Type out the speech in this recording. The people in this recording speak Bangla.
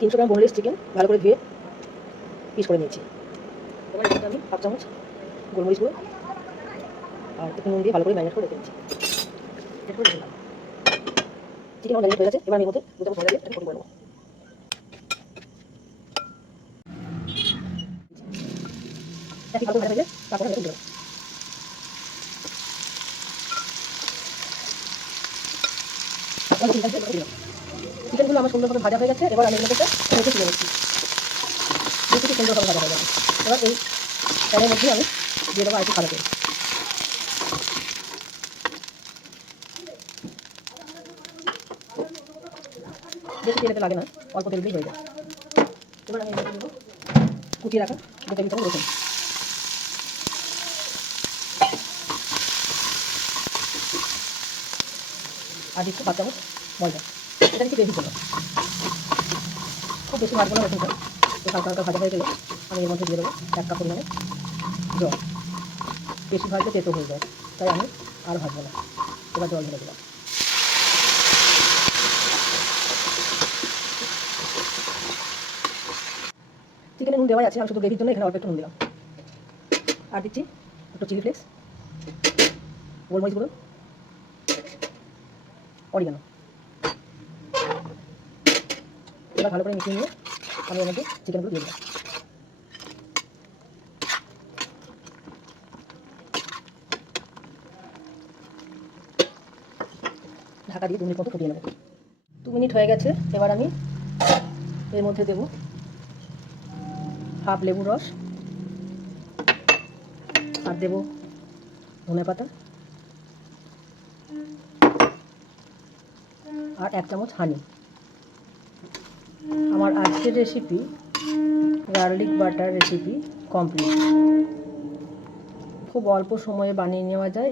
300 গ্রাম বোনলেস চিকেন ভালো করে ধুয়ে পিস করে নিয়েছি। এবার এখানে আমি 1/2 চামচ গোলমরিচ গুঁড়ো আর একটু নুন দিয়ে ভালো করে ম্যারিনেট করে রেখে দিচ্ছি। চিকেন আমার ম্যারিনেট হয়ে গেছে। এবার আমি এর মধ্যে 2 চামচ ময়দা দিয়ে এটাকে কোটিং করে নেবো। একটু ভালো করে ভাজা হয়ে গেলে তারপরে আমি দিলাম চিকেনগুলো আমার সুন্দরভাবে ভাজা হয়ে গেছে। এবার আমি এর মধ্যে রেখে তুলে নিচ্ছি। দেখি কি সুন্দরভাবে ভাজা হয়ে গেছে। এবার এই প্যানের মধ্যে আমি দিয়ে দেবো আরেকটু ভালো করে। বেশি তেলেতে লাগে না, অল্প তেল দিয়ে হয়ে যায়। এবার আমি এর মধ্যে কুচিয়ে রাখা 2 টেবিল চামচ রসুন আর দিচ্ছি 5 চামচ ময়দা। এটা দিচ্ছি গ্রেভির জন্য। খুব বেশি ভাজবো না রসুনটা, তো হালকা হালকা ভাজা হয়ে গেলে আমি এর মধ্যে দিয়ে দেবো 1 কাপ পরিমাণে জল। বেশি ভাজলে তেতো হয়ে যায়, তাই আমি আর ভাজবো না। এবার জল ঢেলে দিলাম। চিকেনে নুন দেওয়াই আছে, আমি শুধু গ্রেভির জন্য এখানে অল্প একটু নুন দিলাম। আর দিচ্ছি একটু চিলি ফ্লেক্স, গোলমরিচ গুঁড়ো, অরিগানো। এবার ভালো করে মিশিয়ে নিয়ে আমি এর মধ্যে চিকেনগুলো দিয়ে দিলাম। ঢাকা দিয়ে 2 মিনিট মতো ফুটিয়ে নেব। 2 মিনিট হয়ে গেছে। এবার আমি এর মধ্যে দেব হাফ লেবুর রস আর দেব ধনেপাতা আর 1 চামচ হানি। আমার আজকের recipe garlic butter recipe complete. খুব অল্প সময়ে বানিয়ে নেওয়া যায়।